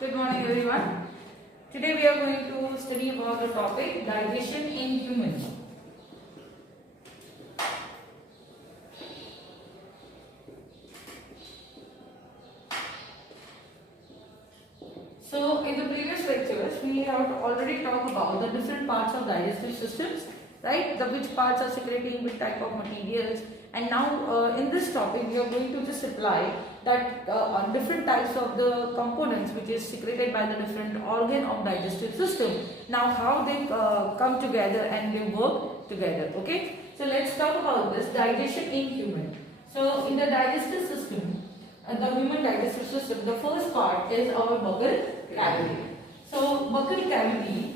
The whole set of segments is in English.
Good morning everyone. Today we are going to study about the topic digestion in humans. So in the previous lectures we have already talked about the different parts of digestive systems, right? Which parts are secreting which type of materials, and now in this topic we are going to just apply that on different types of the components which is secreted by the different organ of digestive system. Now how they come together and they work together. Okay, so let's talk about this digestion in human. So in the digestive system, the human digestive system, the first part is our buccal cavity. So buccal cavity,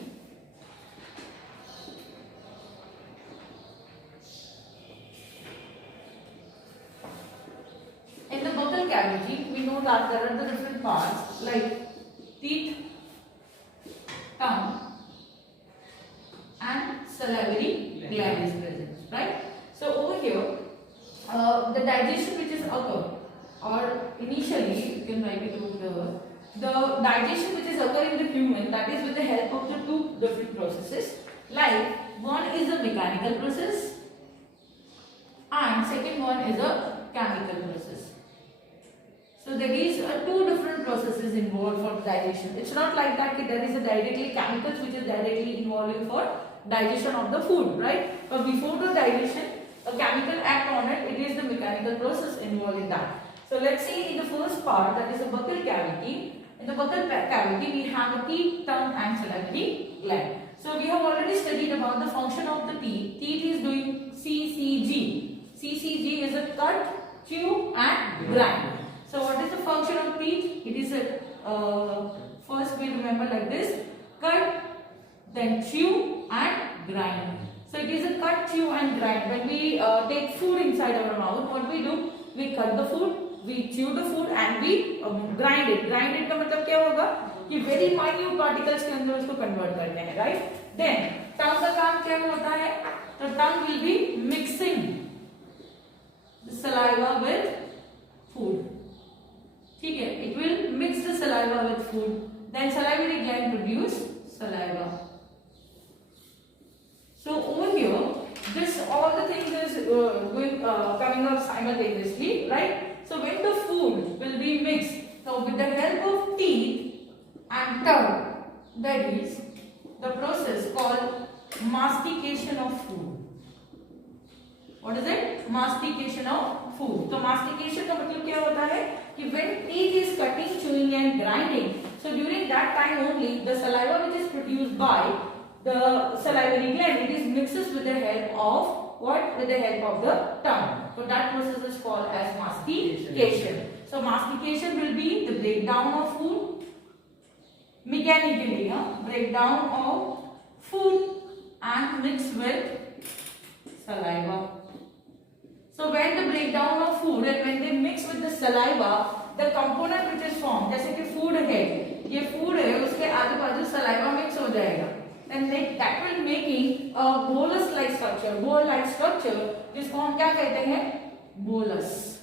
in the buccal cavity, we know that there are the different parts like teeth, tongue, and salivary gland is present, right? So over here, the digestion which is occur, or initially you can write it over here, the digestion which is occur in the human, that is with the help of the two different processes. Like one is a mechanical process and second one is a chemical process. So there is two different processes involved for digestion. It's not like that there is a directly chemicals which is directly involving for digestion of the food, right? But before the digestion, a chemical act on it, it is the mechanical process involved in that. So let's see in the first part, that is a buccal cavity. In the buccal cavity, we have a teeth, tongue and salivary gland. So we have already studied about the function of the teeth. Teeth is doing CCG. CCG is a cut, chew and grind. So what is the function of teeth? It is a, first we remember like this, cut, then chew and grind. So it is a cut, chew and grind. When we take food inside our mouth, what we do? We cut the food, we chew the food and we grind it. Grind it का मतलब क्या होगा कि very minute particles के अंदर उसको convert करते हैं, right? Then tongue का काम क्या होता है? तो tongue will be mixing the saliva with food. ठीक है? It will mix the saliva with food. Then salivary gland produce saliva. So over here, this all the things is coming up simultaneously, right? So when the food will be mixed, so with the help of teeth and tongue, that is the process called mastication of food. What is it? Mastication of food. So mastication का मतलब क्या होता है कि when teeth is cutting, chewing and grinding, so during that time only the saliva which is produced by the salivary gland, it is mixes with the help of what? With the help of the tongue. So that process is called as mastication. So mastication will be the breakdown of food mechanically, breakdown of food and mixed with saliva. So when the breakdown of food and when they mix with the saliva, the component which is formed, जैसे कि food है, ये food है, उसके आजू बाजू saliva mix हो जाएगा. And that will making a bolus like structure, bowl like structure, जिसको हम क्या कहते हैं? Bolus.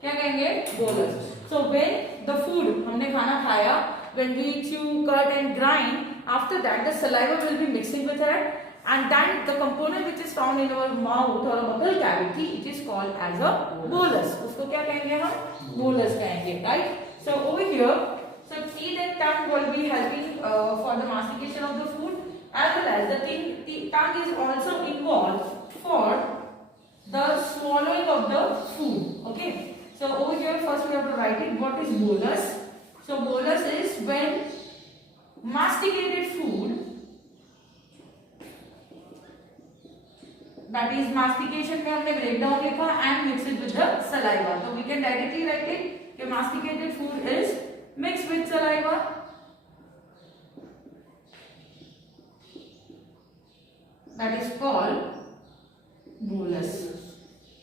क्या कहेंगे? Bolus. So when the food हमने खाना खाया, when we chew, cut and grind, after that the saliva will be mixing with it, and then the component which is found in our mouth or a buccal cavity, it is called as a bolus. उसको क्या कहेंगे हम? Bolus कहेंगे, right? So over here, so teeth and tongue will be helping for the mastication of the food, as well as the tongue is also involved for the swallowing of the food. Okay. So over here, first we have to write it. What is bolus? So bolus is when masticated food, that is mastication में हमने breakdown लिखा and mix it with the saliva. So we can directly write it कि masticated food is mixed with saliva. That is called bolus,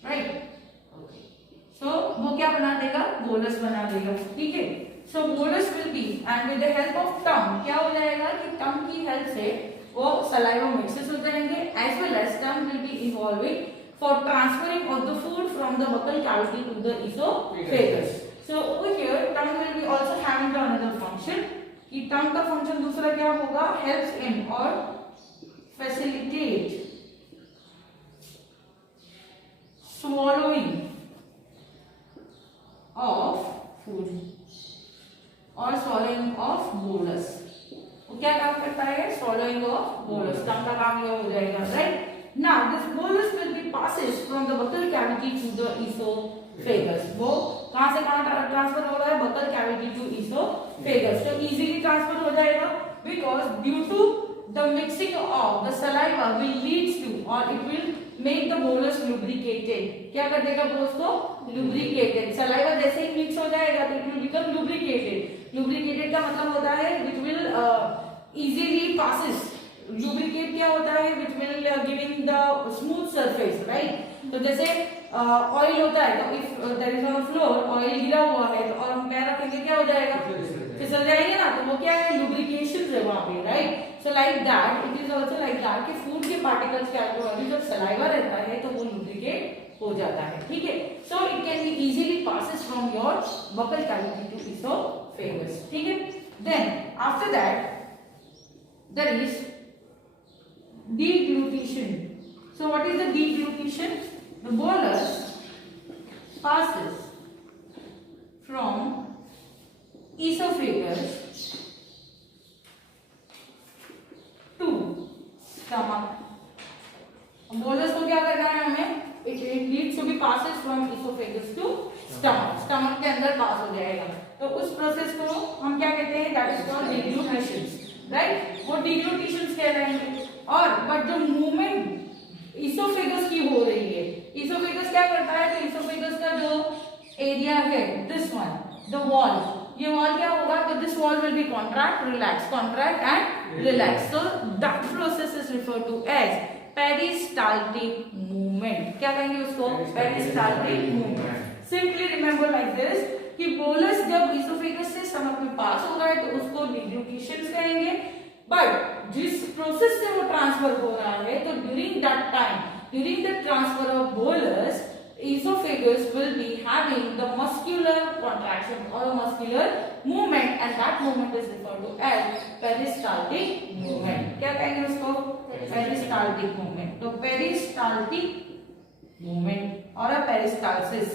right? Okay. So वो क्या बना देगा? Bolus बना देगा, ठीक है? So bolus will be, and with the help of tongue, क्या हो जाएगा कि tongue की help से वो saliva mixes हो जाएंगे, as well as tongue will be evolving for transferring of the food from the buccal cavity to the esophagus. So over here, tongue will be also having the another function. कि टंग का function दूसरा क्या होगा, helps in और facilitate swallowing of food और swallowing of bolus। वो क्या काम करता है, swallowing of bolus, टंग का काम ये हो जाएगा, right. Now this bolus will be passes from the buccal cavity to the esophagus। वो कहाँ से कहाँ ट्रांसफर हो रहा है, buccal cavity to esophagus। तो इजीली ट्रांसफर हो जाएगा because due to the mixing of the saliva will leads to or it will make the bolus lubricated। क्या कर देगा वो उसको lubricated, saliva जैसे ही मिक्स हो जाएगा तो it will become lubricated। lubricated का मतलब होता है which will easily passes। lubricate क्या होता है, which will giving the smooth surface, right। तो जैसे ऑयल होता है तो if there is on floor oil गिरा हुआ है तो और हम क्या रखेंगे क्या हो जाएगा, फिसल जाएंगे ना, तो वो क्या है, lubrication है वहां पे, right. So like that it is also like that कि फूड के पार्टिकल्स क्या होगा, जब सलाइवा रहता है तो वो lubricate हो जाता है, ठीक है। So it can be easily passes from your buccal cavity to esophagus, ठीक है। Then after that there is deglutition। So what is the deglutition? The bolus passes from esophagus to stomach। Bolus को क्या करना है हमें, it needs to be passes from esophagus to stomach। Stomach के अंदर पास हो जाएगा तो उस प्रोसेस को हम क्या कहते हैं, that is called deglutition, right। वो deglutition कहलाएंगे। और बट जो मूवमेंट esophagus की हो रही है, esophagus क्या करता है, तो esophagus का जो एरिया है this one, the wall, ये वॉल क्या होगा, तो this wall will be contract relax, contract and relax. So that process is referred to as peristaltic movement. क्या कहेंगे उसको, peristaltic movement. Simply remember like this कि बोलस जब इसोफेगस से स्टमक में पास हो रहा है तो उसको डिग्लूटिशन कहेंगे, बट जिस प्रोसेस से वो ट्रांसफर हो रहा है तो during that time, during the transfer of bolus, esophagus will be having the muscular contraction or muscular movement and that movement is referred to as peristaltic movement। क्या कहेंगे उसको, peristaltic movement। तो peristaltic movement और peristalsis,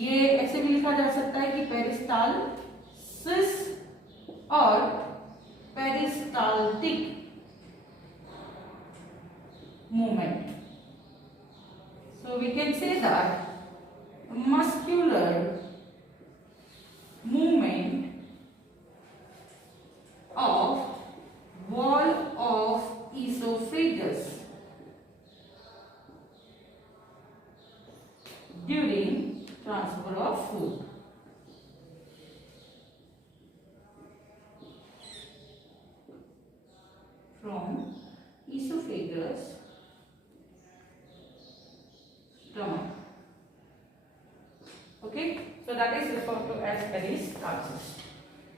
ये ऐसे भी लिखा जा सकता है कि peristalsis और peristaltic movement। So we can say that muscular movement of wall of esophagus during transfer of food। From esophagus stomach, okay, so that is referred to as peristalsis,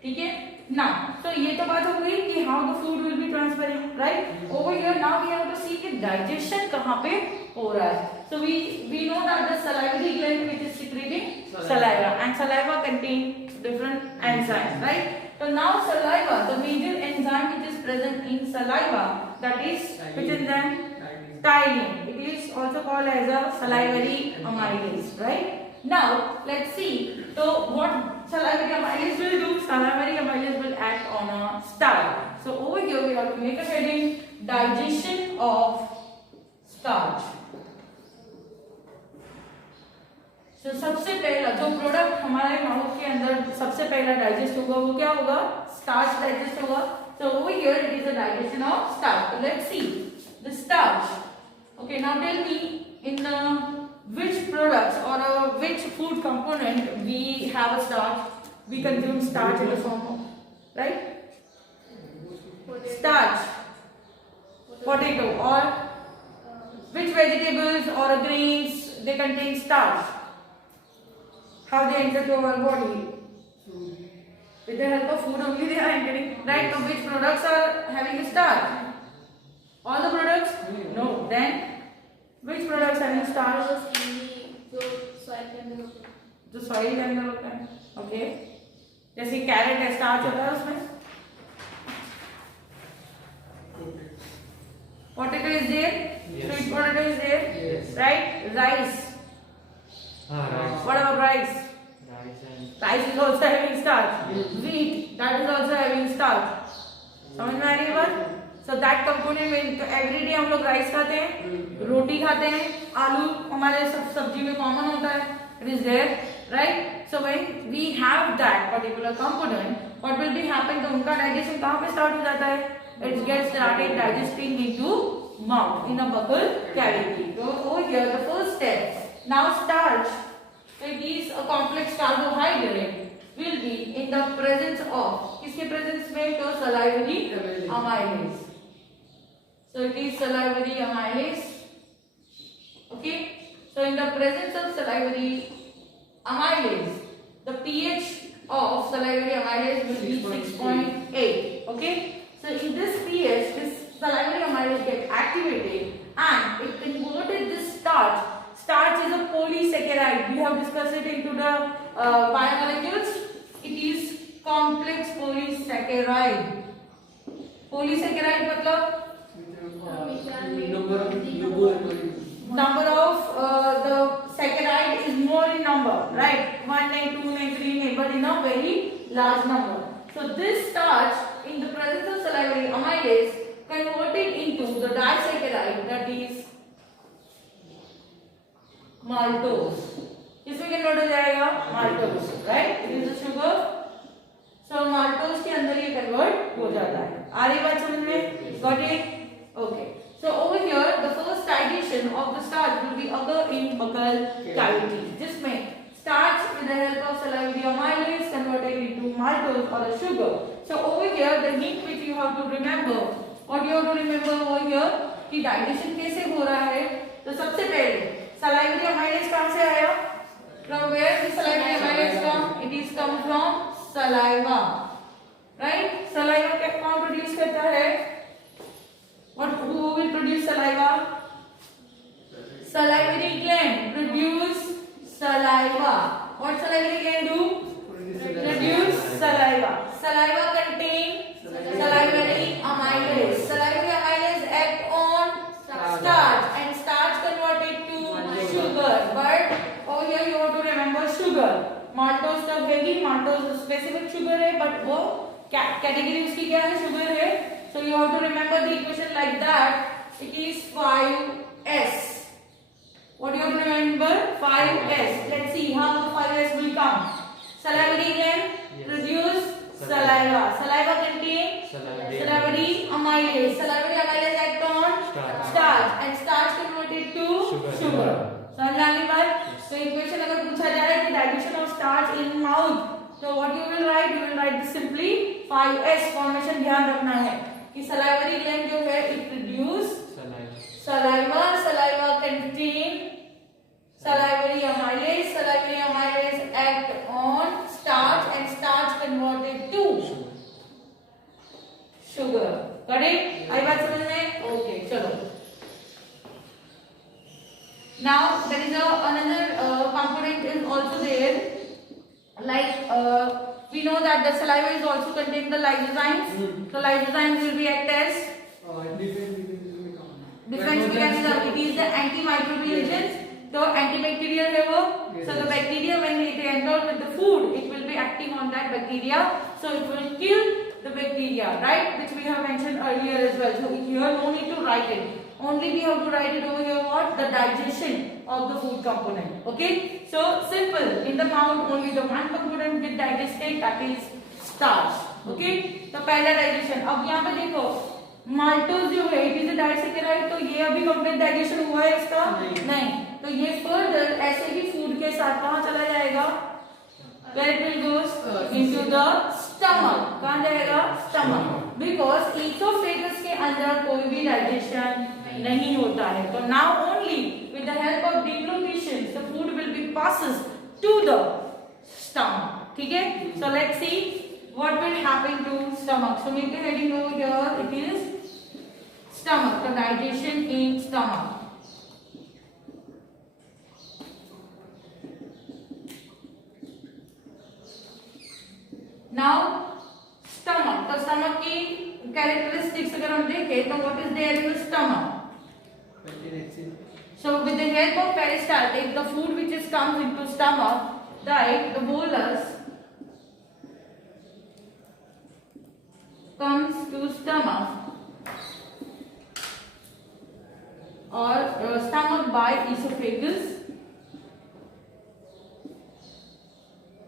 ठीक है ना। तो ये तो बात हो गई कि how the food will be transferring, right। over here now we have to see कि digestion कहाँ पे हो रहा है। so we know that the salivary gland which is secreting saliva and saliva contain different enzymes, right। so now saliva, the major enzyme which is present in saliva, that is which enzyme, Ptyalin. It is also called as a salivary amylase, right? Now let's see. So what salivary amylase will do? Salivary amylase will act on a starch. So over here we have to make a heading: digestion of starch. So सबसे पहला जो product हमारे mouth के अंदर सबसे पहला digest होगा वो क्या होगा? स्टार्च डाइजेस्ट होगा. So over here it is a digestion of starch. So let's see the starch. Okay, now tell me in which products or which food component we have a starch. We consume starch in the form of, right? Starch, potato, or which vegetables or grains they contain starch. How they enter to our body? With the help of food only they are entering, right? So which products are having starch? All the products? No. Then which products having starch? जो soil के अंदर होता है. जो soil के अंदर होता है. ओके. जैसे कैरेट है, स्टार्च होता है उसमें. is there? Yes. Sweet potato is there? Yes. Right? Rice. Rice. What about rice? Rice and Rice is also having starch. Wheat, that is also having starch. समझ में आ रही है बात? So that component में every day हम लोग rice खाते हैं, रोटी खाते हैं, आलू हमारे सब सब्जी में common होता है. It is there, right? So when we have that particular component, what will be happen? तो उनका digestion कहाँ पे start हो जाता है? It gets started digesting into mouth in the buccal cavity. So over here the first step. Now starch. So it is a complex carbohydrate. Will be in the presence of किसके presence में तो salivary amylase. So it is salivary amylase. Okay. So in the presence of salivary amylase, the pH of salivary amylase will be 6.8. Okay. So in this pH, this salivary amylase get activated and it converted this starch. Starch is a polysaccharide. We have discussed it into the biomolecules. It is complex polysaccharide. Polysaccharide मतलब number of the saccharide is more in number, right? 1 9 2 9 3 9, but in a very large number. So this starch in the presence of salivary amylase converted into the disaccharide, that is maltose. किसमें convert हो जाएगा? maltose, right? It is a sugar. So maltose के अंदर ये convert हो जाता है. आ रही बात समझ में? Got it? Okay. So over here, the first digestion of the starch will be occur in buccal cavity. जिसमें starch with the help of salivary amylase converted into maltose or a sugar. So over here, the hint which you have to remember, what you have to remember over here, कि digestion कैसे हो रहा है? तो सबसे पहले salivary amylase कहाँ से आया? From where the salivary amylase come? It is come from saliva, right? Saliva क्या कौन produce करता है? Who will produce saliva? Salivary gland produce saliva. What salivary gland do? Produce saliva. Saliva contain salivary amylase. Salivary amylase act on starch and starch converted to sugar. But over here you have to remember sugar. Maltose तब होगी, maltose specific sugar है, but वो category उसकी क्या है? Sugar है. So you have to remember the equation like that. It is 5s. What do you have to remember? 5s. Let's see how the 5s will come. Salivary gland produce saliva. Saliva contain salivary amylase. Salivary amylase act on starch and starch converted to sugar. समझ में आ गई बात? So equation अगर पूछा जाए कि digestion of starch in mouth, so what you will write? You will write simply 5s formation. ध्यान रखना है कि salivary gland जो है it produce saliva. Saliva contain salivary amylase. Salivary amylase act on starch and starch converted to sugar. Got it? आई बात समझ में? Okay, चलो. Now there is another component is also there. Like we know that the saliva is also contain the lysozymes. So lysozymes will be act as defense mechanism. It is the antimicrobial agents. So antibacterial है वो. So the bacteria when it enter with the food, it will be acting on that bacteria. So it will kill the bacteria, right? Which we have mentioned earlier as well. So here no need to write it. Only we have to write it over here what? The digestion of the food component. Okay? So simple. In the mouth only the one component get digested, that is starch. Okay? तो पहला digestion. अब यहाँ पे देखो maltose जो है it is a disaccharide, तो ये अभी complete digestion हुआ है इसका? नहीं. तो ये further ऐसे ही food के साथ कहाँ चला जाएगा? Where it will goes into the stomach. कहाँ जाएगा? Stomach. Because esophagus के अंदर कोई भी digestion नहीं होता है. तो now only with the help of deglutition the food will be passes to the stomach. ठीक है? So let's see what will happen to stomach. So make the heading over here. It is stomach. The digestion in stomach. Now stomach. तो stomach की characteristics अगर हम देखें तो what is there in the stomach? So with the help of peristaltic, the food which is comes into stomach, right, the bolus comes to stomach or stomach by esophagus.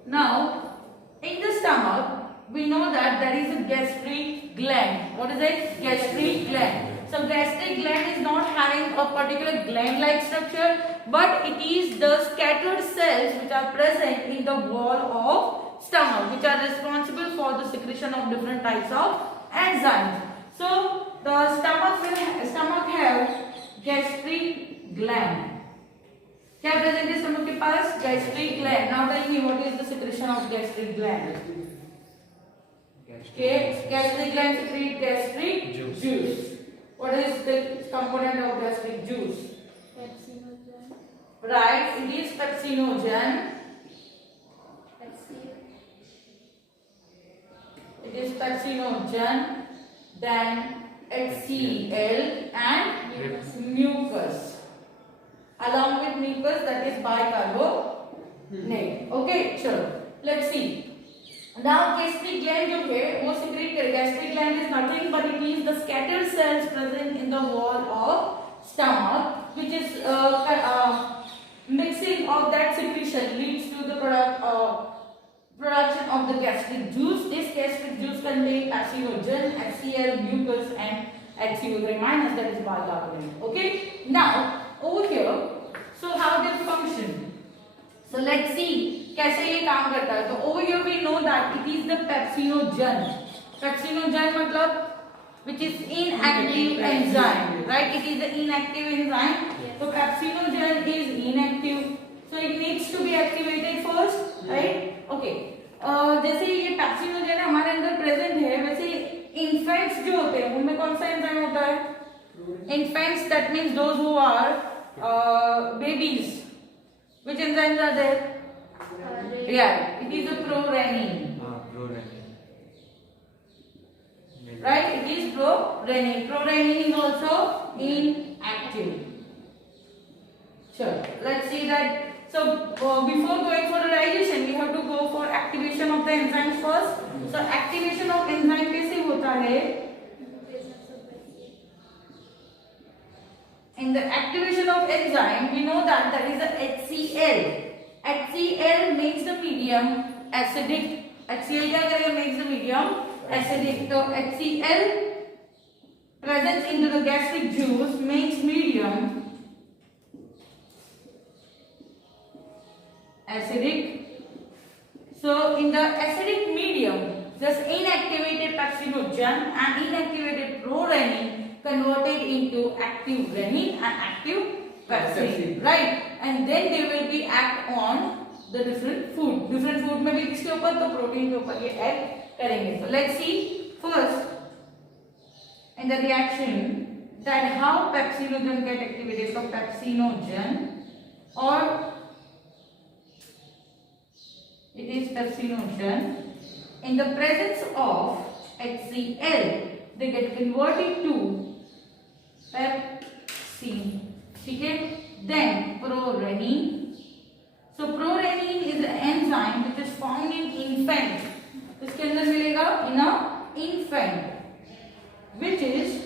Now in the stomach we know that there is a gastric gland. What is it? Gastric gland. So gastric gland is not having a particular gland-like structure, but it is the scattered cells which are present in the wall of stomach, which are responsible for the secretion of different types of enzymes. So the stomach have gastric gland. क्या present है stomach के पास? Gastric gland. Now tell me what is the secretion of gastric gland? Okay, gastric gland secrete gastric juice. What is the component of gastric juice? Pepsinogen. Right, it is pepsinogen. It is pepsinogen, then HCl and mucus. Along with mucus, that is bicarbonate. Okay, sure. Let's see. Now gastric gland जो है वो secrete करे. Gastric gland is nothing but it is the scattered cells present in the wall of stomach, which is mixing of that secretion leads to the production of the gastric juice. This gastric juice contains pepsinogen, HCl, mucus, and HCO3 minus, that is bicarbonate. Okay. Now over here, so how they function? So let's see कैसे ये काम करता है. तो over here we know that it is the pepsinogen. Pepsinogen मतलब which is inactive enzyme, right? It is the inactive enzyme. So pepsinogen is inactive. So it needs to be activated first, right? Okay. जैसे ये pepsinogen हमारे अंदर present है, वैसे infants जो होते हैं उनमें कौन सा एंजाइम होता है? Infants, that means those who are babies. Which enzymes are there? Yeah, it is a prorenin. Prorenin. Right, it is prorenin. Prorenin is also inactive. Sure. Let's see that. So before going for the digestion, we have to go for activation of the enzymes first. So activation of enzyme कैसे होता है? In the activation of enzyme, we know that there is a HCl. HCl makes the medium acidic. HCl क्या करेगा? Makes the medium acidic. So HCl presence into the gastric juice makes medium acidic. So in the acidic medium, this inactivated pepsinogen and inactivated prorenin converted into active renin and active pepsin, right? And then they will be act on the different food. Different food में भी किसके ऊपर? तो protein के ऊपर ये act करेंगे. So let's see first in the reaction that how pepsinogen get activated. So pepsinogen or it is pepsinogen in the presence of HCl they get converted to pepsin. Okay, then prorenin. So prorenin is an enzyme which is found in infant. इसके अंदर मिलेगा in a infant, which is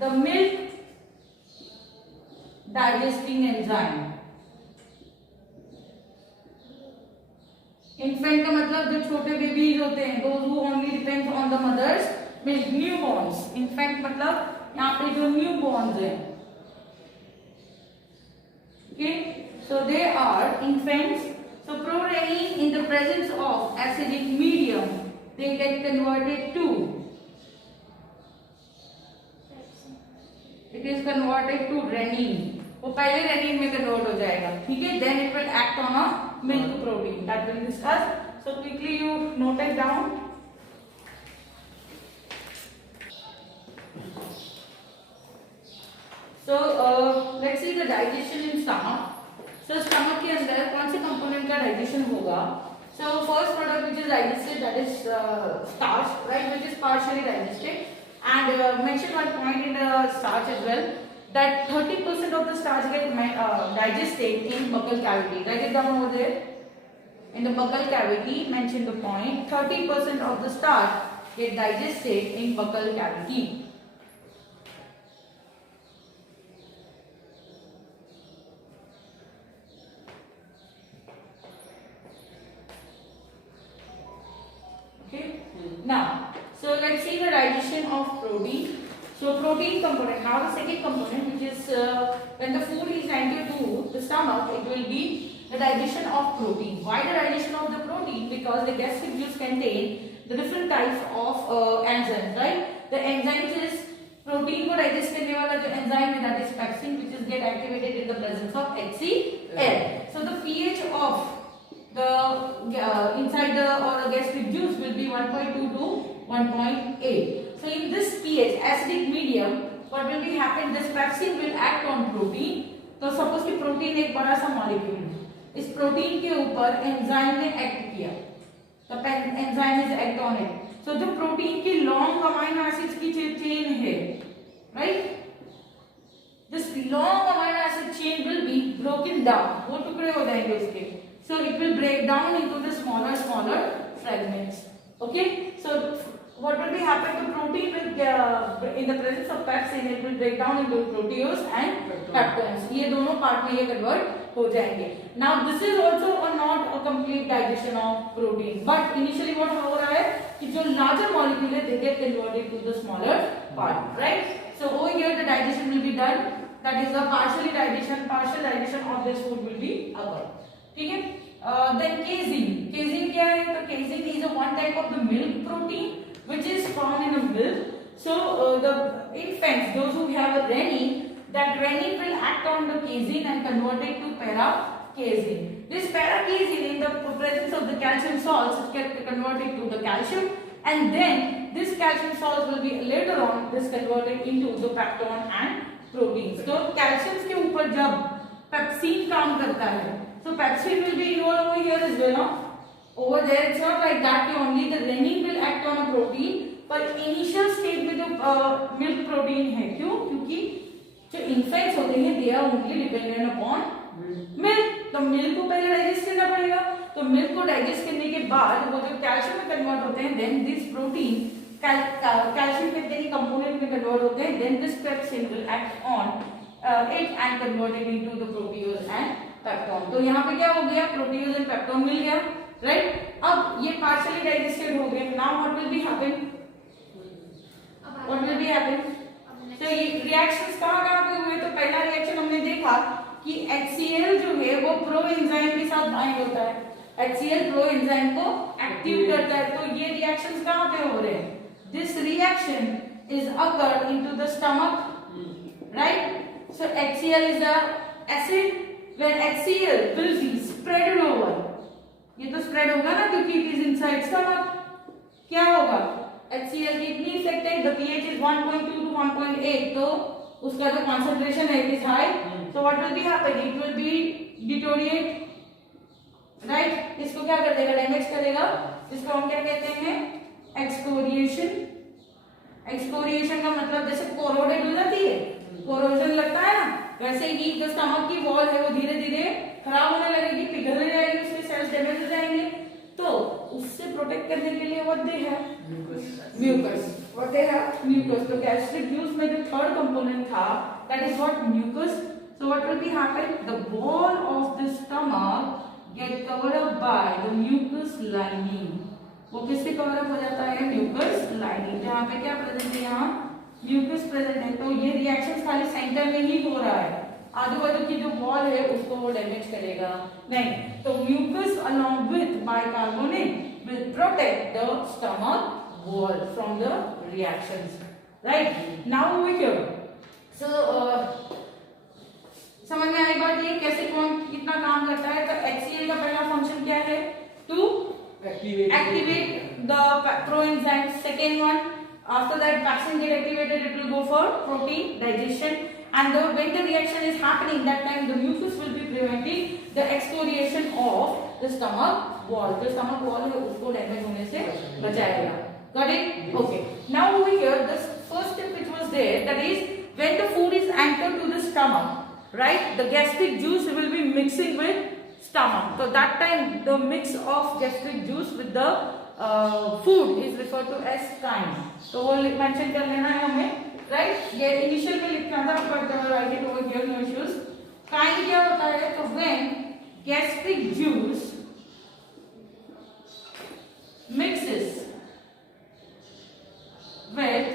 the milk digesting enzyme. Infant का मतलब जो छोटे babies होते हैं, those who only depends on the mother's milk, newborns. Infant मतलब यहाँ पे जो newborns हैं. Okay, so they are infants. So prorenin in the presence of acidic medium, they get converted to. It is converted to renin. वो पहले renin में convert हो जाएगा. ठीक है? Then it will act on a milk protein that we'll discuss. So quickly you note it down. So let's see the digestion in stomach. So stomach के अंदर कौन से component का digestion होगा? So first product which is digested, that is starch, right? Which is partially digested. And mention one point in the starch as well. that 30% of the starch get digested in buccal cavity. Write it down over there. In the buccal cavity, mention the point. 30% of the starch get digested in buccal cavity. Okay. Now, so let's see the digestion of protein. So protein component. Now the second component, which is when the food is entered to the stomach, it will be the digestion of protein. Why the digestion of the protein? Because the gastric juice contain the different types of enzymes, right? The enzymes is protein को digest करने वाला जो enzyme है, that is pepsin, which is get activated in the presence of HCl. So the pH of the inside the or the gastric juice will be 1.2 to 1.8. So in this pH acidic medium, what will be happen? This pepsin will act on protein. तो suppose कि protein एक बड़ा सा molecule है, इस protein के ऊपर enzyme ने act किया, तो enzyme is act on it. So जो protein की long amino acids की chain है, right? This long amino acid chain will be broken down. वो टुकड़े हो जाएंगे उसके. So it will break down into the smaller fragments. Okay. So what will be happen? The protein will in the presence of pepsin, it will break down into proteose and peptones. ये दोनों part में ये convert हो जाएंगे. Now this is also not a complete digestion of protein, but initially what हो रहा है कि जो larger molecule है, they get converted to the smaller part, right? So over here the digestion will be done. That is the partial digestion of this food will be occur. ठीक है? Then casein. Casein क्या है? तो casein is a one type of the milk protein which is found in a milk. So the infants, those who have a renin, that renin will act on the casein and convert it to para-casein. This para-casein in the presence of the calcium salts is get converted to the calcium, and then this calcium salts will be later on this converted into the peptone and proteins. So calcium के ऊपर जब pepsin काम करता है, so pepsin will be involved over here as well. No? Over there it's not like that only the renin will act on a protein, पर initial stage में जो milk protein है, क्यों? क्योंकि जो infants होते हैं they are only dependent upon milk. तो milk को पहले digest करना पड़ेगा, तो milk को digest करने के बाद वो जो calcium में convert होते हैं, then this protein calcium के कितने component में convert होते हैं, then this pepsin will act on it and convert it into the proteose and peptone. तो यहाँ पे क्या हो गया? Proteose and peptone मिल गया, right? अब ये partially digested हो गए. Now what will be happen? What will be happen? तो ये reactions कहाँ पे हुए? तो पहला reaction हमने देखा कि HCl जो है वो pro enzyme के साथ bind होता है. HCl pro enzyme को active करता है. तो ये reactions कहाँ पे हो रहे हैं? This reaction is occurred into the stomach, right? So HCl is the acid. When HCl will be spread over, ये तो spread होगा ना क्योंकि it is inside stomach. क्या होगा? HCl कितनी इफेक्ट है? The pH is 1.2 to 1.8. तो उसका जो concentration है it is high. So what will be happen? It will be deteriorate, right? इसको क्या कर देगा? Damage करेगा. इसको हम क्या कहते हैं? Excoriation. Excoriation का मतलब जैसे corroded हो जाती है, corrosion लगता है ना, वैसे ही जो स्टमक की वॉल है वो धीरे धीरे खराब होने लगेगी, पिघलने जाएगी, उसके सेल्स डैमेज हो जाएंगे. तो उससे प्रोटेक्ट करने के लिए what they have? Mucus. What they have? Mucus. तो गैस्ट्रिक जूस में जो थर्ड कंपोनेंट था that is what? Mucus. So what will be happen? The wall of the stomach get covered up by the mucus lining. वो किससे cover up हो जाता है? Mucus lining. जहाँ पे क्या प्रेजेंट है? यहाँ म्यूकस प्रेजेंट है. तो ये रिएक्शन खाली सेंटर में ही हो रहा है, आजू बाजू की जो वॉल है उसको वो डैमेज करेगा नहीं. तो mucus along with bicarbonate will protect the stomach wall from the reactions, right? Now over here so समझ में आई बात ये कैसे कौन कितना काम करता है? तो HCl का पहला फंक्शन क्या है? To activate the proenzyme. Second one, after that pepsin get activated, it will go for protein digestion. And when the reaction is happening, that time the mucus will be preventing the excoriation of the stomach wall. The stomach wall है उसको damage होने से बचाएगा. Got it? Okay. Now over here, the first step which was there, that is when the food is entered to the stomach, right, the gastric juice will be mixing with stomach. So that time the mix of gastric juice with the food is referred to as chyme. तो वो mention कर लेना है हमें, right? ये initial में लिखना था, but write it over here, no issues. Chyme क्या होता है? तो when gastric juice mixes with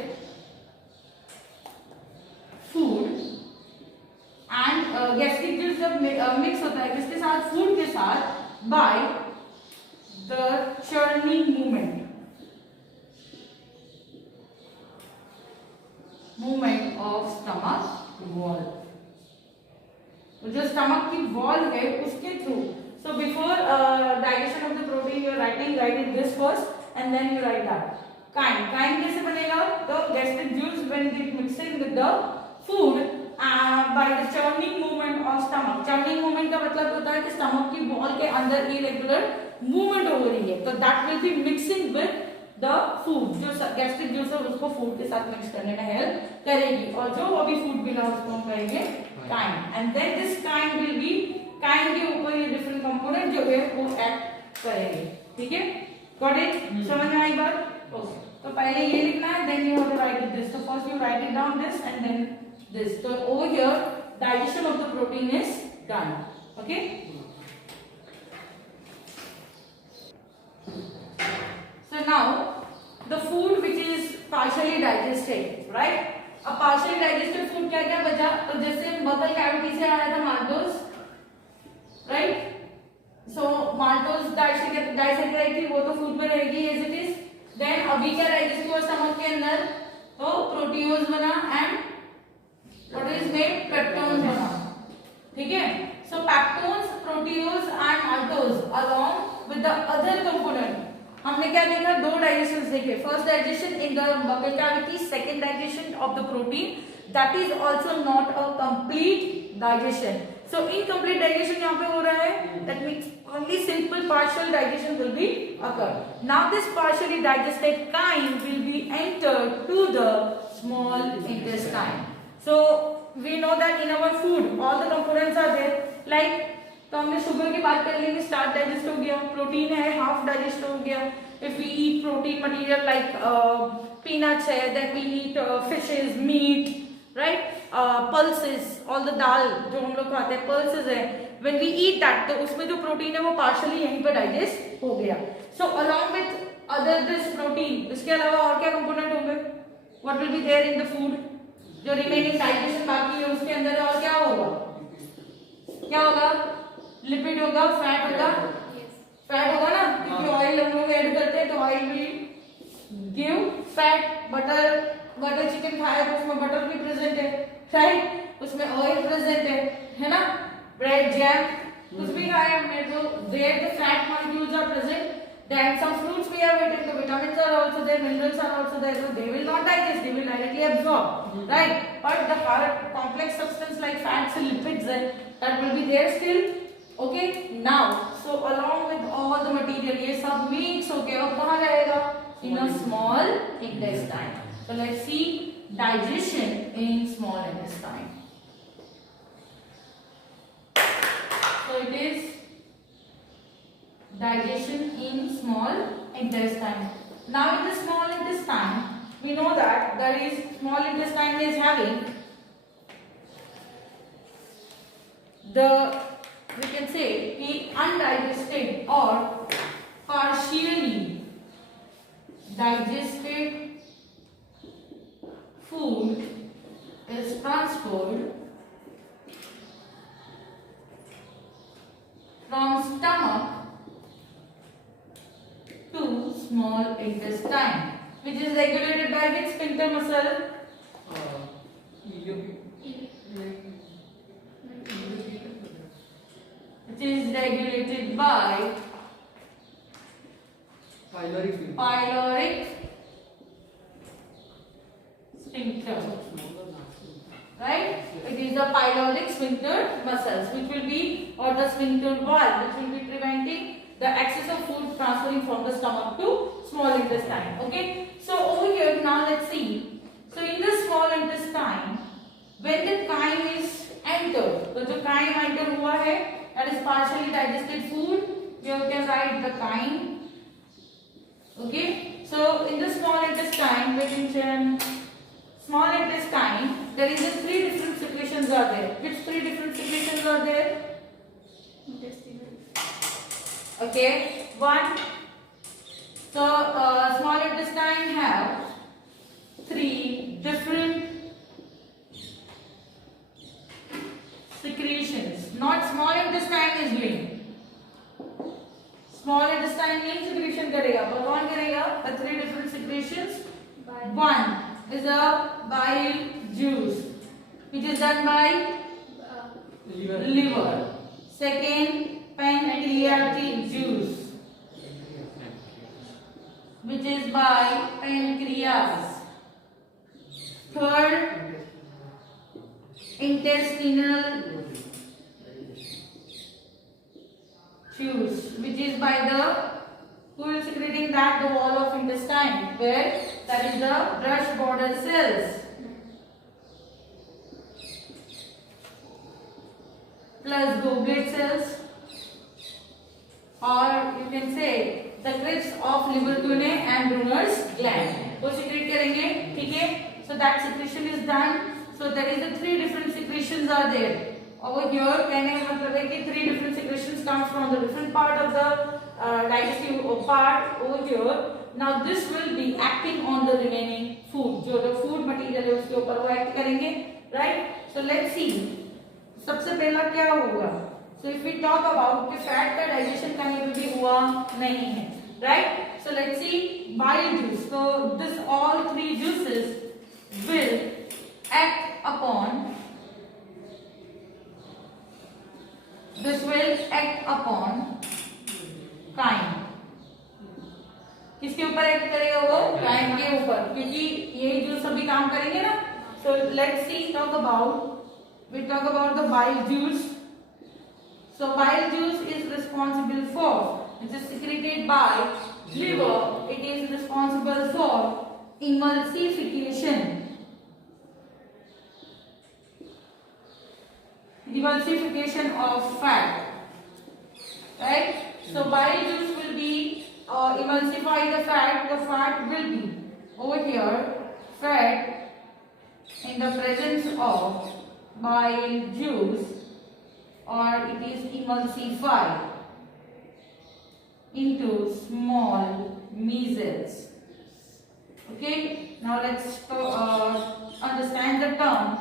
food and gastric juice जब mix होता है किसके साथ? food के साथ, by the churning movement of stomach wall. तो जो stomach की wall है उसके through. So before digestion of the protein you are writing this first and then you write that. Chyme कैसे बनेगा? तो gastric juice when it mixing with the food by the churning movement of stomach. Churning movement का मतलब होता है कि stomach की wall के अंदर irregular movement हो रही है, तो that will be mixing with the food. जो gastric juice है उसको food के साथ mix करने में help करेगी, और जो अभी food मिला उसको हम करेंगे chyme. And then this chyme will be, chyme के ऊपर ये different component जो है वो act करेंगे. ठीक है? Got it? समझ में आई बात? Okay. तो पहले ये लिखना है, then you have to write it this. So first you write it down this and then this. So over here digestion of the protein is done. Okay? So now the food which is partially digested, right? अब partially digested food क्या क्या बचा? तो जैसे buccal cavity से आया था maltose, right? So maltose disaccharide थी, वो तो food में रहेगी as it is. Then अभी क्या digest हुआ stomach के अंदर? तो proteose बना and what is made? Peptones बना. ठीक है? So peptones, proteose and maltose along with the other component. हमने क्या देखा? दो डाइजेशन देखे. First digestion in the buccal cavity, second digestion of the protein. That is also not a complete digestion. So incomplete digestion यहाँ पे हो रहा है. That means only simple partial digestion will be occur. Now this partially digested chyme will be entered to the small intestine. So we know that in our food all the components are there. Like तो हमने sugar की बात कर ली कि start digest हो गया, protein है half digest हो गया. If we eat protein material like peanuts है, then we eat fishes, meat, right, pulses, all the dal जो हम लोग खाते हैं पल्सेस है. व्हेन वी ईट दैट तो उसमें जो प्रोटीन है वो पार्शियली यहीं पर डाइजेस्ट हो गया. So along with other this protein, इसके अलावा और क्या कंपोनेंट होंगे? What will be there in the food? जो रिमेनिंग डाइजेशन बाकी है उसके अंदर और क्या होगा? क्या होगा? लिपिड होगा, फैट होगा. फैट होगा ना, क्योंकि ऑयल हम लोग ऐड करते हैं तो oil will give fat. Butter chicken खाया तो उसमें बटर भी प्रेजेंट है, राइट, उसमें ऑयल प्रेजेंट है ना. ब्रेड, जैम, कुछ भी खाया हमने तो there the fat molecules are present. Then some fruits we have eaten, the vitamins are also there, minerals are also there, so they will not digest, they will directly absorb, right? But the hard complex substance like fats and lipids, that will be there still. Okay, now so along with all the material ये सब mix होके अब कहाँ जाएगा? In a small intestine. So let's see digestion in small intestine. So it is digestion in small intestine. Now in the small intestine we know that there is small intestine is having the, we can say the undigested or partially digested food is transferred from stomach to small intestine, which is regulated by which sphincter muscle? Which is regulated by pyloric sphincter, right? It is the pyloric sphincter muscles which will be, or the sphincter valve which will be preventing the excess of food transferring from the stomach to small intestine. Okay, so over here now let's see. So in the small intestine chyme. Okay, so in the small intestine, small intestine, there is a three different secretions are there. Which three different secretions are there? Intestinal. Okay, one. So small intestine have three different secretions. Not small intestine is doing. Small intestine नहीं secretion करेगा, but कौन करेगा? The three different secretions. Bile. One is a bile juice, which is done by liver. Second, pancreatic juice, which is by pancreas. Third, intestinal juice, which is by who is secreting that? The wall of intestine, where that is the brush border cells. Plus goblet cells, or you can say the crisps of Lieberkühne and Brunner's gland. वो secrete करेंगे, ठीक है? So that secretion is done. So there is the three different secretions are there. Over here, कहने का मतलब है कि three different secretions comes from the different part of the digestive part over here. Now this will be acting on the remaining food. जो the food material है उसके ऊपर वो act करेंगे, right? So let's see. सबसे पहला क्या होगा? So if we talk about कि fat का digestion कहीं पे भी हुआ नहीं है, right? So let's see bile juice. So this all three juices will act upon. This will act upon chyme. किसके ऊपर एक्ट करेगा वो? chyme के ऊपर, क्योंकि ये जो सभी काम करेंगे ना. So let's see we talk about the bile juice. So bile juice is responsible for, it is secreted by liver. It is responsible for emulsification. Emulsification of fat, right? So bile juice will be emulsify the fat. The fat will be over here, fat in the presence of bile juice, or it is emulsified into small measles. Okay, now let's understand the term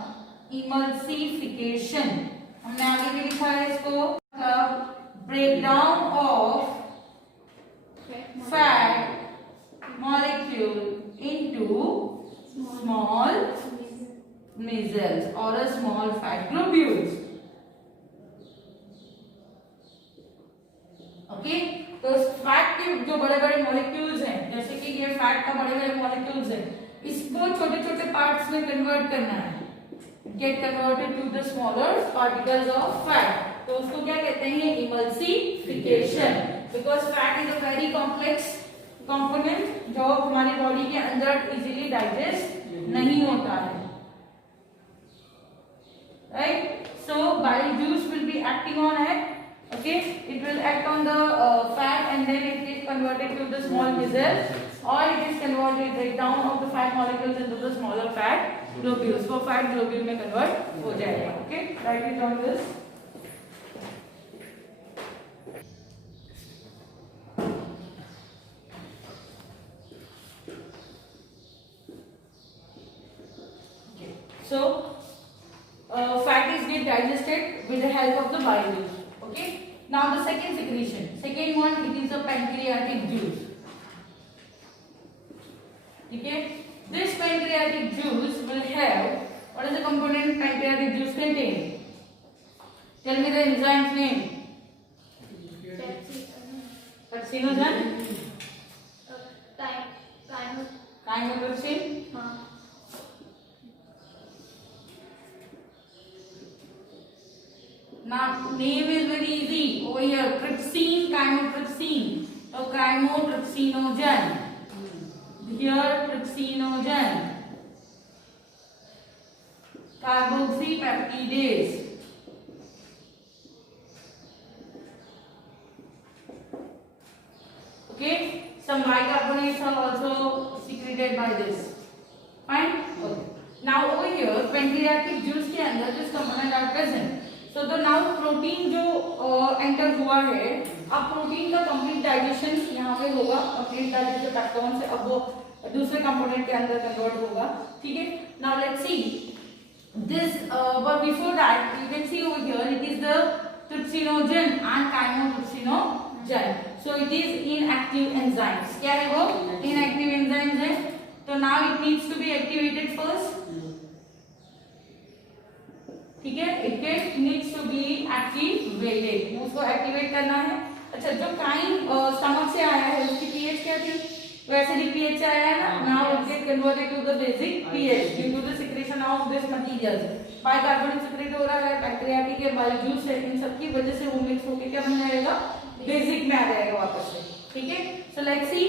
emulsification. हमने आगे भी लिखा है इसको, मतलब breakdown of fat molecule into small measles or a small fat globules. Okay, तो fat के जो बड़े बड़े मॉलिक्यूल्स हैं, जैसे कि ये फैट का बड़े बड़े मॉलिक्यूल्स हैं, इसको छोटे छोटे पार्ट्स में कन्वर्ट करना है. Get converted to the smaller particles of fat. तो उसको क्या कहते हैं? Emulsification. Because fat is a very complex component जो हमारी बॉडी के अंदर इजीली डाइजेस्ट नहीं होता है. Right, so bile juice will be acting on it. Okay, it will act on the fat and then it is converted to the small measles, or it is converted breakdown of the fat molecules into the smaller fat globules. So fat globule में convert हो जाएगा. Okay, write it on this. Okay. So fat is get digested with the help of the bile juice. Okay. Now the second secretion. Second one, it is a pancreatic juice. Okay. This pancreatic juice will have, what is the component pancreatic juice contain? Tell me the enzyme's name. Pepsinogen. Chymotrypsin. Now name is very easy. Over here, trypsin, chymotrypsin. So chymotrypsinogen. Here trypsinogen. Carboxypeptidase. some bicarbonates are also secreted by this. Fine. Okay. Now over here pancreatic juice के अंदर this component are present. So the now protein जो enter हुआ है, अब protein का complete digestion यहाँ पे होगा, complete digestion पेप्टोन से अब वो दूसरे component के अंदर convert होगा, ठीक है? Now let's see this, but before that you can see over here it is the trypsinogen and chymotrypsinogen. So it is inactive enzymes. क्या है वो? Inactive enzymes है. So now it needs to be activated first. ठीक है, it needs to be activated. उसको activate करना है. अच्छा, जो काइन स्टमक से आया है उसकी पीएच क्या थी? वो एसिडिक पीएच से आया है ना. Now it get converted to the basic pH due to the secretion of this materials. Bicarbonate secrete हो रहा है, पैंक्रियाटिक है, बाइल जूस है, इन सब की वजह से वो मिक्स होकर क्या बन जाएगा? बेसिक में आ जाएगा वापस से. ठीक है. So let's see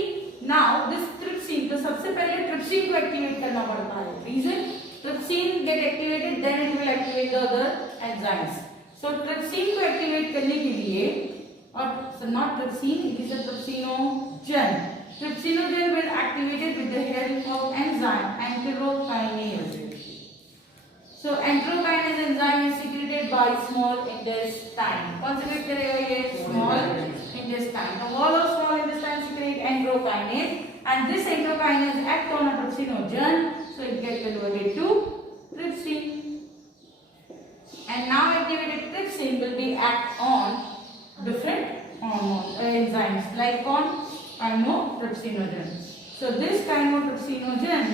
now this trypsin. तो सबसे पहले trypsin को एक्टिवेट करना पड़ता है. Reason trypsin get activated, then it will activate the other enzymes. So trypsin को एक्टिवेट करने के लिए, और so not trypsin, it is a trypsinogen. Trypsinogen will activated with the help of enzyme enterokinase. So enterokinase enzyme is secreted by small intestine. कौन secrete करेगा ये? Small intestine. The wall of small intestine secrete enterokinase, and this enterokinase act on a trypsinogen, so it gets converted to trypsin. And now activated trypsin will be act on different enzymes like on chymotrypsinogen. So this chymotrypsinogen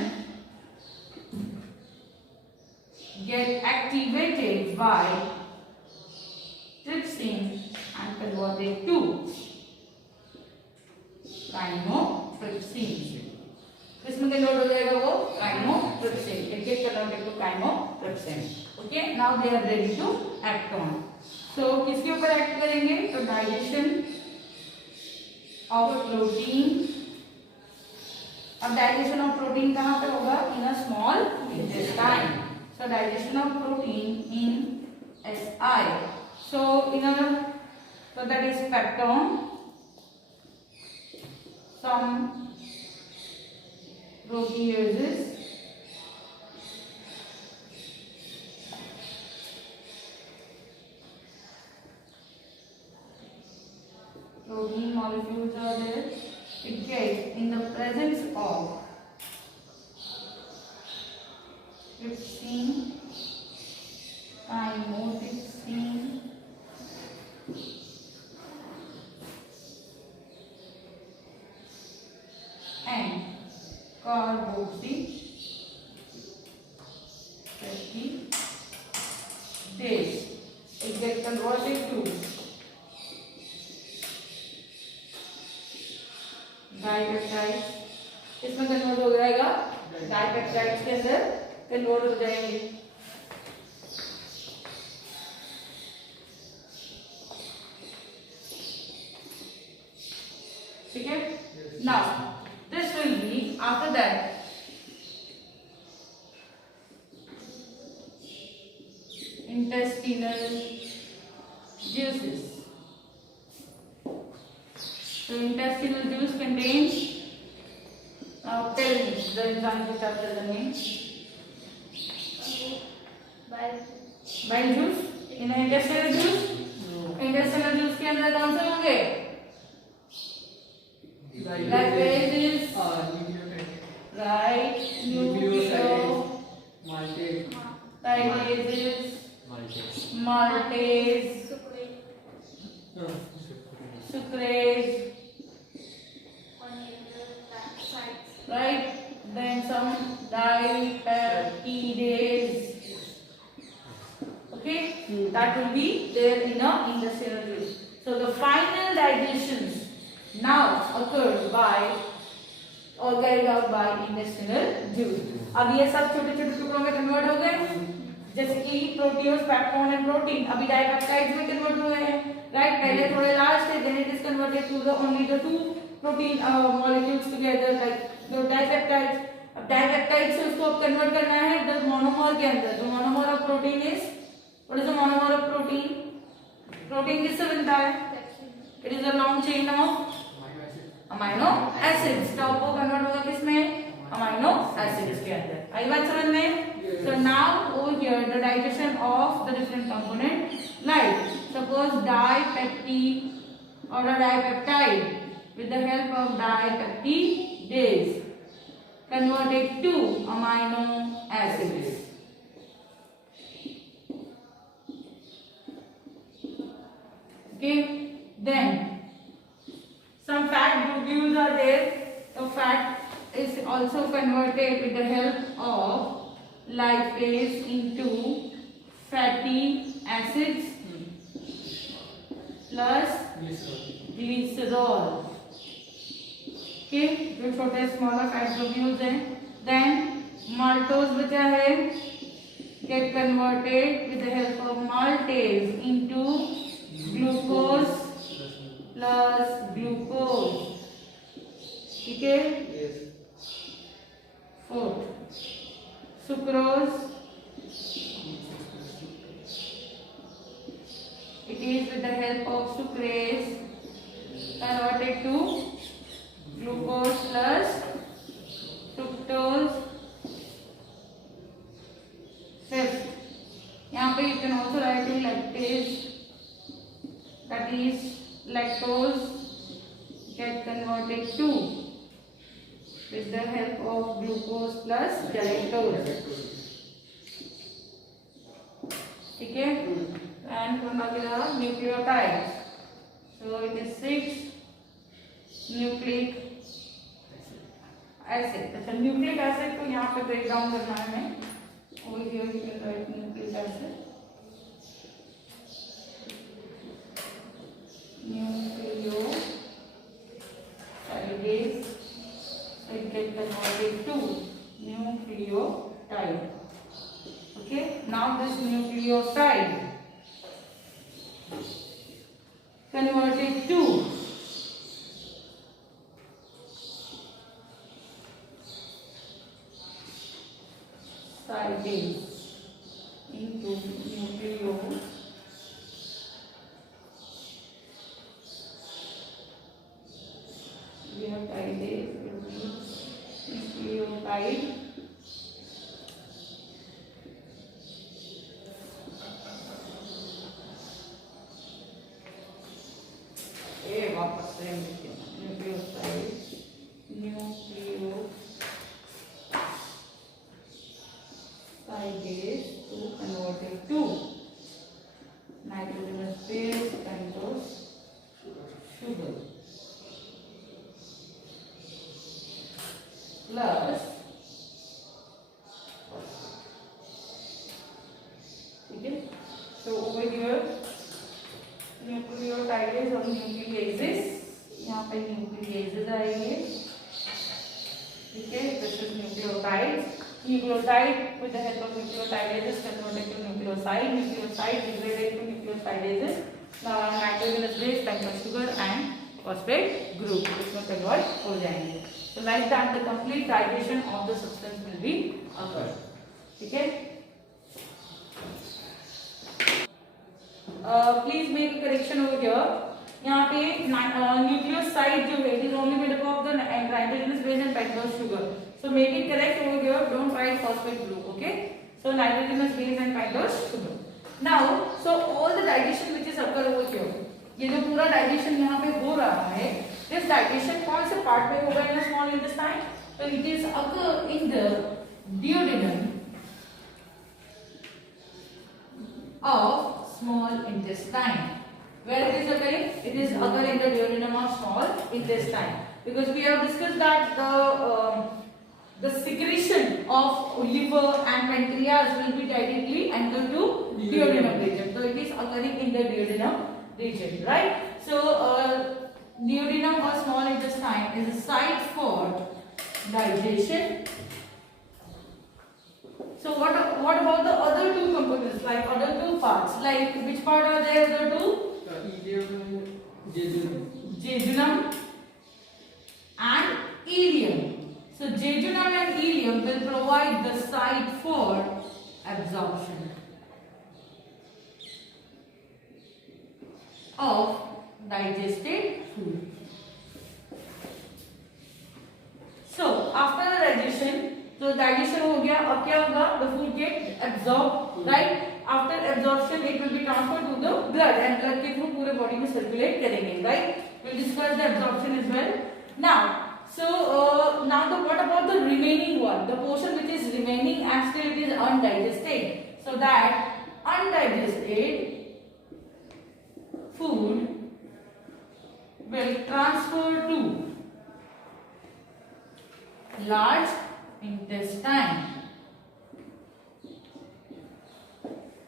get activated by trypsin and converted to chymotrypsin. इसमें convert हो जाएगा वो chymotrypsin. It gets converted to chymotrypsin. Okay, now they are ready to act on. So किसके ऊपर act करेंगे? तो digestion of protein. अब digestion of protein कहाँ पे होगा? In a small intestine. So digestion of protein in SI. So so that is peptone, some proteases, protein molecules are there. It gets in the presence of trypsin, chymotrypsin, and carboxylase. It gets converted to dipeptides. इसमें convert हो जाएगा dipeptides के अंदर convert हो जाएंगे. ठीक है. Now this will be after that intestinal juices. So intestinal juice contains, now tell me the enzymes which are present in bile juice. In intestinal juice, intestinal juice के अंदर कौन से होंगे? Lipases, right? Nucleotidases, maltase, sucrase, right? Then some dipeptidase. Okay, that will be there in a intestinal juice. So the final digestions now occurs by or carried out by intestinal juice. अब ये सब छोटे छोटे टुकड़ों में convert हो गए, जैसे कि प्रोटीन्स, पेप्टोन एंड प्रोटीन अभी डाइपेप्टाइड्स में कन्वर्ट हुए हैं, राइट? पहले थोड़े लार्ज थे, then it is converted to the only the two protein molecules together like the dipeptides. अब डाइपेप्टाइड से उसको कन्वर्ट करना है द मोनोमर के अंदर. तो monomer of protein is what is the monomer of protein? Protein किससे बनता है? It is a long chain of amino acids. Top को कन्वर्ट होगा किसमें? अमाइनो एसिड्स के अंदर। आई बात समझ में? So now over here the digestion of the different component, like suppose dipeptide or a dipeptide with the help of dipeptidase converted to amino acids. Okay, then some fat globules are there. So fat is also converted with the help of lipase into fatty acids plus glycerol. Okay, जो छोटे smaller fat globules हैं, then maltose बचा है, get converted with the help of maltase into glucose plus glucose. ठीक है? Fourth, sucrose. It is with the help of sucrase converted to glucose plus fructose. Fifth, यहाँ पे you can also write in lactase, that is lactose get converted to with the help of glucose plus galactose. ठीक है? And from the nucleotides. So it is 6 nucleic acid. अच्छा, nucleic acid को यहाँ पे break down करना है हमें. Over here you can write nucleic acid. Nucleotides. It get converted to nucleotide. Okay, now this nucleotide converted to sidase into nucleotide. वापस से nucleotide to convert it to nitrogenous base pentose sugar plus okay. So over here nucleotides और nucleases, यहाँ पे nucleases आएंगे, ठीक है? This is nucleotides. Nucleotide with the help of nucleotidases converted to nucleoside. Nucleoside degraded to nucleosidases. Now nitrogenous base, pentose sugar and phosphate group इसमें convert हो जाएंगे. So like that the complete digestion of the substance will be occurred. ठीक है? Please make a correction over here. यहाँ पे nucleoside जो है, it is only made up of the nitrogenous base and pentose sugar. So make it correct over here. Don't write phosphate group. Okay? So nitrogenous base and pentose sugar. Now, so all the digestion which is occur over here, ये जो पूरा digestion यहाँ पे हो रहा है, this digestion कौन से part में होगा in the small intestine? So it is occur in the duodenum of small intestine. Where it is occurring? It is occurring in the duodenum of small intestine. Because we have discussed that the secretion of liver and pancreas will be directly entered to duodenum region. So it is occurring in the duodenum region, right? So duodenum or small intestine is a site for digestion. So what about the other two components, like other two parts? Like which part are there? The two? Jejunum and ileum. So jejunum and ileum will provide the site for absorption of digested food. So after the digestion, तो digestion हो गया, अब क्या होगा? The food get absorbed, right? After absorption, it will be transferred to the blood and blood के through पूरे body में circulate करेंगे, right? We'll discuss the absorption as well. Now, now what about the remaining one? The portion which is remaining and still it is undigested. So that undigested food will transfer to large intestine.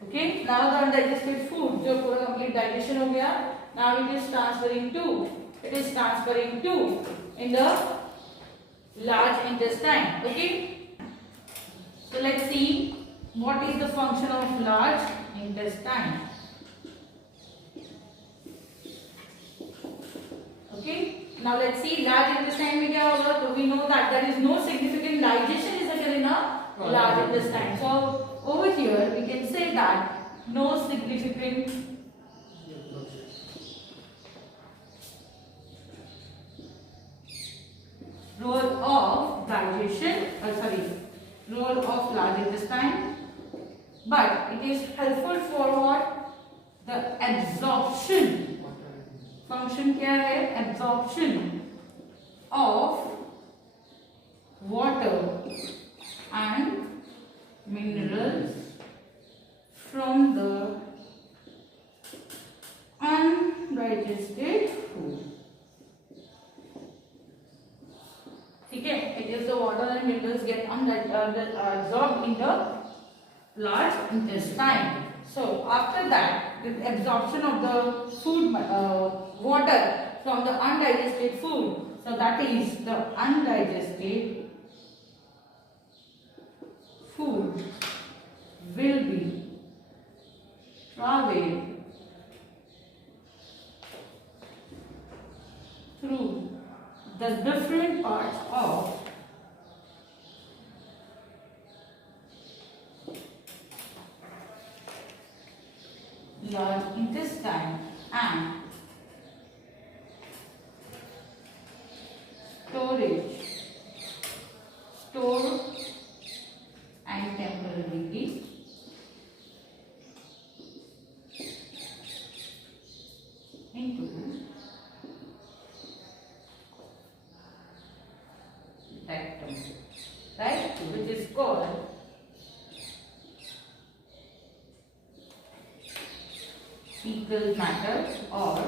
Okay, now the undigested food जो पूरा complete digestion हो गया, now it is transferring to in the large intestine. Okay, so let's see what is the function of large intestine. Okay, now let's see large intestine में क्या होगा? So we know that there is no significant digestion is occurring in a large intestine. So over here we can say that no significant role of digestion, role of large intestine, but it is helpful for what? The absorption. Function क्या है? Absorption of water and minerals from the undigested food. ठीक है? It is the water and minerals get absorbed in the large intestine. So after that, the absorption of the food water from the undigested food. So that is the undigested food will be traveled through the different parts of large intestine and store and temporarily into rectum, right, which is called fecal matter or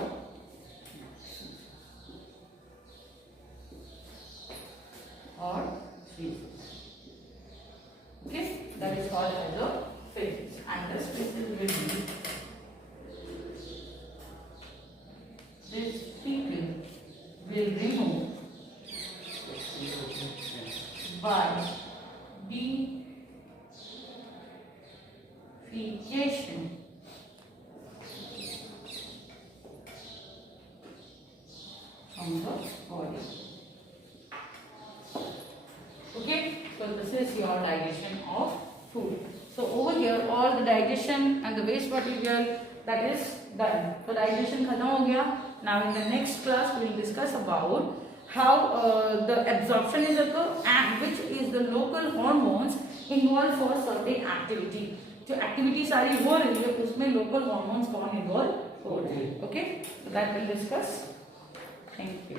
feces. Okay, that is called as a feces, and the feces will be this fecal will remove by defecation from the body. Okay, so this is your digestion of food. So over here all the digestion and the waste material that is done. So digestion खत्म हो गया. Now in the next class we will discuss about how the absorption is occur and which is the local hormones involved for certain activity. जो activity सारी हो रही है उसमें local hormones कौन involve हो रहे हैं. Okay, so that we'll discuss. Thank you.